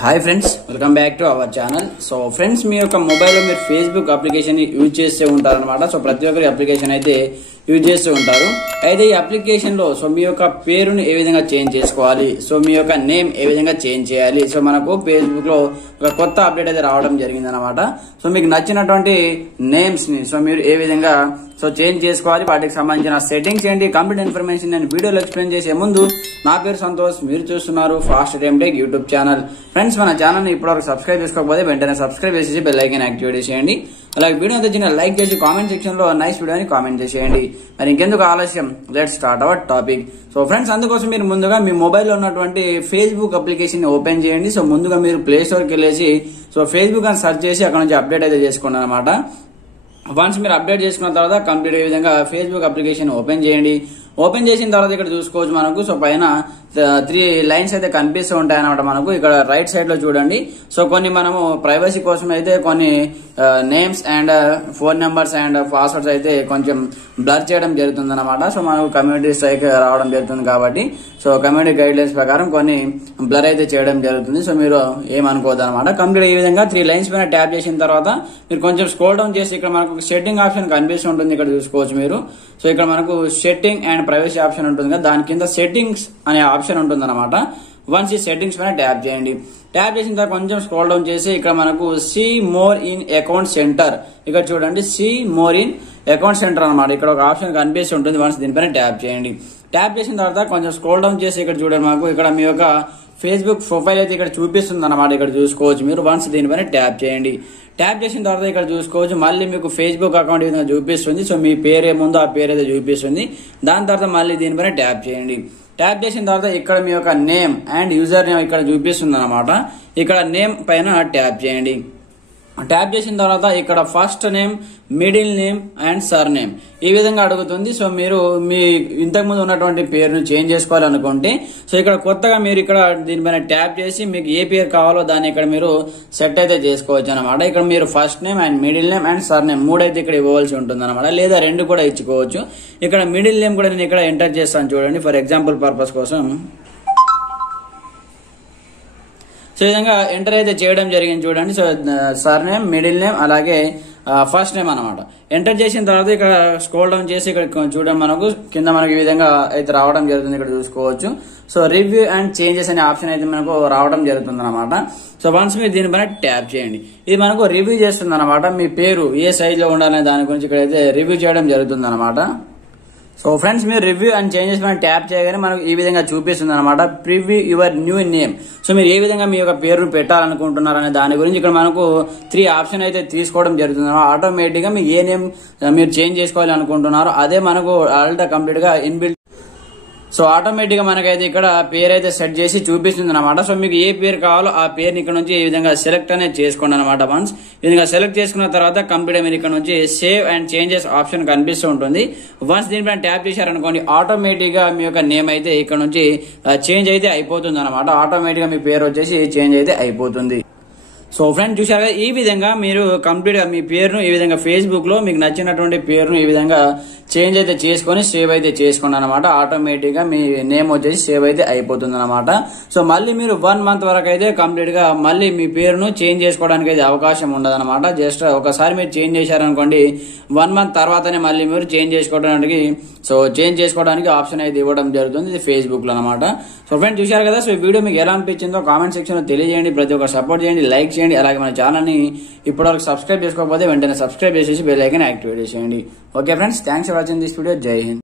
Hi friends, welcome back to our channel. So friends, మీ యొక్క మొబైల్లో మీరు ఫేస్బుక్ అప్లికేషన్ యూజ్ చేస్తూ ఉంటారనమాట. సో ప్రతి ఒక్కరి అప్లికేషన్ అయితే యూజ్ చేస్తూ ఉంటారు. అయితే ఈ అప్లికేషన్ లో సో మీ యొక్క పేరుని ఏ విధంగా చేంజ్ చేసుకోవాలి, సో మీ యొక్క నేమ్ ఏ విధంగా చేంజ్ చేయాలి, సో మనకు ఫేస్బుక్ లో ఒక కొత్త అప్డేట్ అయితే రావడం జరిగింది అనమాట. సో మీకు నచ్చినటువంటి నేమ్స్ ని సో మీరు ఏ విధంగా సో చేంజ్ చేసుకోవాలి, వాటికి సంబంధించిన సెట్టింగ్స్ ఏంటి, కంప్లీట్ ఇన్ఫర్మేషన్ నేను వీడియోలో ఎక్స్ప్లెయిన్ చేసే ముందు నా పేరు సంతోష్, మీరు చూస్తున్నారు fast time tech YouTube channel. Friends, మన ఛానల్ ని ఇప్పటివరకు సబ్స్క్రైబ్ చేసుకోకపోతే వెంటనే సబ్స్క్రైబ్ చేసి బెల్ ఐకాన్ యాక్టివేట్ చేయండి. అలాగే వీడియో తెచ్చిన లైక్ చేసి కామెంట్ సెక్షన్ లో నైస్ వీడియోని కామెంట్ చేసేయండి. మరి ఇంకెందుకు ఆలస్యం, let's start our topic. So friends, అందుకోసం మీరు ముందుగా మీ మొబైల్లో ఉన్నటువంటి ఫేస్బుక్ అప్లికేషన్ ని ఓపెన్ చేయండి. సో ముందుగా మీరు ప్లే స్టోర్ కి వెళ్ళేసి సో ఫేస్బుక్ అని సెర్చ్ చేసి అక్కడ నుంచి అప్డేట్ అయితే చేసుకోండి అనమాట. వన్స్ మీరు అప్డేట్ చేసుకున్న తర్వాత కంప్లీట్ అయ్యే విధంగా ఫేస్బుక్ అప్లికేషన్ ఓపెన్ చేయండి. ఓపెన్ చేసిన తర్వాత ఇక్కడ చూసుకోవచ్చు మనకు సో పైన 3 లైన్స్ అయితే కనిపిస్తూ ఉంటాయి అనమాట. మనకు ఇక్కడ రైట్ సైడ్ లో చూడండి. సో కొన్ని మనము ప్రైవసీ కోసం అయితే కొన్ని names and phone numbers and passwords అయితే కొంచెం బ్లర్ చేయడం జరుగుతుంది అనమాట. సో మనకు కమ్యూనిటీ స్ట్రైక్ రావడం జరుగుతుంది కాబట్టి సో కమ్యూనిటీ గైడ్ లైన్స్ ప్రకారం కొన్ని బ్లర్ అయితే చేయడం జరుగుతుంది. సో మీరు ఏమనుకోవద్దు అనమాట. కంప్లీట్ ఈ విధంగా 3 లైన్స్ పైన ట్యాప్ చేసిన తర్వాత మీరు కొంచెం స్క్రోల్ డౌన్ చేసి ఇక్కడ మనకు సెట్టింగ్ ఆప్షన్ కనిపిస్తుంటుంది. ఇక్కడ చూసుకోవచ్చు మీరు. సో ఇక్కడ మనకు సెట్టింగ్ అండ్ ప్రైవసీ ఆప్షన్ ఉంటుంది కదా, దాని కింద సెట్టింగ్స్ అనే ఆప్షన్ ఉంటుంది అనమాట. వన్స్ ఈ సెట్టింగ్స్ పైన ట్యాప్ చేయండి. ట్యాప్ చేసిన తర్వాత కొంచెం స్క్రోల్ డౌన్ చేసి ఇక్కడ మనకు see more in account centre, ఇక్కడ చూడండి see more in account centre అనమాట. ఇక్కడ ఒక ఆప్షన్ కనిపిస్తూ ఉంటుంది. వన్స్ దీనిపైన ట్యాప్ చేయండి. ట్యాప్ చేసిన తర్వాత కొంచెం స్క్రోల్ డౌన్ చేసి ఇక్కడ చూడండి మనకు ఇక్కడ మీ యొక్క ఫేస్బుక్ ప్రొఫైల్ అయితే ఇక్కడ చూపిస్తుంది అనమాట. ఇక్కడ చూసుకోవచ్చు మీరు. వన్స్ దీనిపైన ట్యాప్ చేయండి. ట్యాప్ చేసిన తర్వాత ఇక్కడ చూసుకోవచ్చు మళ్ళీ మీకు ఫేస్బుక్ అకౌంట్ విధంగా చూపిస్తుంది. సో మీ పేరు ఏముందో ఆ పేరు అయితే చూపిస్తుంది. దాని తర్వాత మళ్ళీ దీనిపైన ట్యాప్ చేయండి. ట్యాప్ చేసిన తర్వాత ఇక్కడ మీ యొక్క నేమ్ అండ్ యూజర్ నేమ్ ఇక్కడ చూపిస్తుంది అనమాట. ఇక్కడ నేమ్ పైన ట్యాప్ చేయండి. ట్యాప్ చేసిన తర్వాత ఇక్కడ first name, middle name and sir name ఈ విధంగా అడుగుతుంది. సో మీరు మీ ఇంతకుముందు ఉన్నటువంటి పేరును చేంజ్ చేసుకోవాలనుకుంటే సో ఇక్కడ కొత్తగా మీరు ఇక్కడ దీనిపైన ట్యాప్ చేసి మీకు ఏ పేరు కావాలో దాన్ని ఇక్కడ మీరు సెట్ అయితే చేసుకోవచ్చు అనమాట. ఇక్కడ మీరు first name and middle name and sir name 3 అయితే ఇక్కడ ఇవ్వవలసి ఉంటుంది అనమాట. లేదా 2 కూడా ఇచ్చుకోవచ్చు. ఇక్కడ మిడిల్ నేమ్ కూడా నేను ఇక్కడ ఎంటర్ చేస్తాను చూడండి, ఫర్ ఎగ్జాంపుల్ పర్పస్ కోసం. సో ఈ విధంగా ఎంటర్ అయితే చేయడం జరిగింది చూడండి. So sir name, middle name అలాగే ఫస్ట్ నేమ్ అనమాట. ఎంటర్ చేసిన తర్వాత ఇక్కడ స్క్రోల్ డౌన్ చేసి ఇక్కడ చూడండి మనకు కింద మనకి ఈ విధంగా అయితే రావడం జరుగుతుంది. ఇక్కడ చూసుకోవచ్చు. సో రివ్యూ అండ్ చేంజెస్ అనే ఆప్షన్ అయితే మనకు రావడం జరుగుతుంది అనమాట. సో వన్స్ మీరు దీనిపైన ట్యాప్ చేయండి. ఇది మనకు రివ్యూ చేస్తుంది అనమాట. మీ పేరు ఏ సైజ్ లో ఉండాలనే దాని గురించి ఇక్కడ అయితే రివ్యూ చేయడం జరుగుతుంది అనమాట. సో ఫ్రెండ్స్, మీరు రివ్యూ అండ్ చేంజెస్ పైన ట్యాప్ చేయగానే మనకు ఈ విధంగా చూపిస్తుంది అనమాట. Preview your new name. So మీరు ఏ విధంగా మీ యొక్క పేరును పెట్టాలనుకుంటున్నారు అనే దాని గురించి ఇక్కడ మనకు 3 ఆప్షన్ అయితే తీసుకోవడం జరుగుతుంది. ఆటోమేటిక్ గా మీ ఏ నేమ్ మీరు చేంజ్ చేసుకోవాలి అనుకుంటున్నారో అదే మనకు ఆల్రెడీ కంప్లీట్ గా ఇన్బిల్ట్. సో ఆటోమేటిక్ గా మనకైతే ఇక్కడ పేరు అయితే సెట్ చేసి చూపిస్తుంది అనమాట. సో మీకు ఏ పేరు కావాలో ఆ పేరుని ఇక్కడ నుంచి ఈ విధంగా సెలెక్ట్ అనేది చేసుకోండి అనమాట. వన్స్ ఈ విధంగా సెలెక్ట్ చేసుకున్న తర్వాత కంప్లీట్ మీరు ఇక్కడ నుంచి సేవ్ అండ్ చేంజెస్ ఆప్షన్ కనిపిస్తూ ఉంటుంది. వన్స్ దీనిపైన ట్యాప్ చేశారనుకోండి ఆటోమేటిక్ గా మీ యొక్క నేమ్ అయితే ఇక్కడ నుంచి చేంజ్ అయితే అయిపోతుంది అనమాట. ఆటోమేటిక్ గా మీ పేరు వచ్చేసి చేంజ్ అయితే అయిపోతుంది. సో ఫ్రెండ్స్, చూసారు కదా, ఈ విధంగా మీరు కంప్లీట్ గా మీ పేరును ఈ విధంగా ఫేస్బుక్ లో మీకు నచ్చినటువంటి పేరును ఈ విధంగా చేంజ్ అయితే చేసుకొని సేవ్ అయితే చేసుకోండి అనమాట. ఆటోమేటిక్ గా మీ నేమ్ వచ్చేసి సేవ్ అయితే అయిపోతుంది అనమాట. సో మళ్ళీ మీరు 1 మంత్ వరకు అయితే కంప్లీట్ గా మళ్ళీ మీ పేరును చేంజ్ చేసుకోవడానికి అయితే అవకాశం ఉండదు అనమాట. జస్ట్ ఒకసారి మీరు చేంజ్ చేశారనుకోండి 1 మంత్ తర్వాతనే మళ్ళీ మీరు చేంజ్ చేసుకోవడానికి ఆప్షన్ అయితే ఇవ్వడం జరుగుతుంది. ఇది ఫేస్బుక్ లో అనమాట. సో ఫ్రెండ్స్, చూశారు కదా. సో ఈ వీడియో మీకు ఎలా అనిపించిందో కామెంట్ సెక్షన్ లో తెలియజేయండి. ప్రతి ఒక్కరు సపోర్ట్ చేయండి, లైక్ చేయండి. అలాగే మన ఛానల్ ని ఇప్పటివరకు సబ్స్క్రైబ్ చేసుకోకపోతే వెంటనే సబ్స్క్రైబ్ చేసేసి బెల్ ఐకాన్ యాక్టివేట్ చేసేయండి. Okay friends, thanks for watching this video. జై హింద్.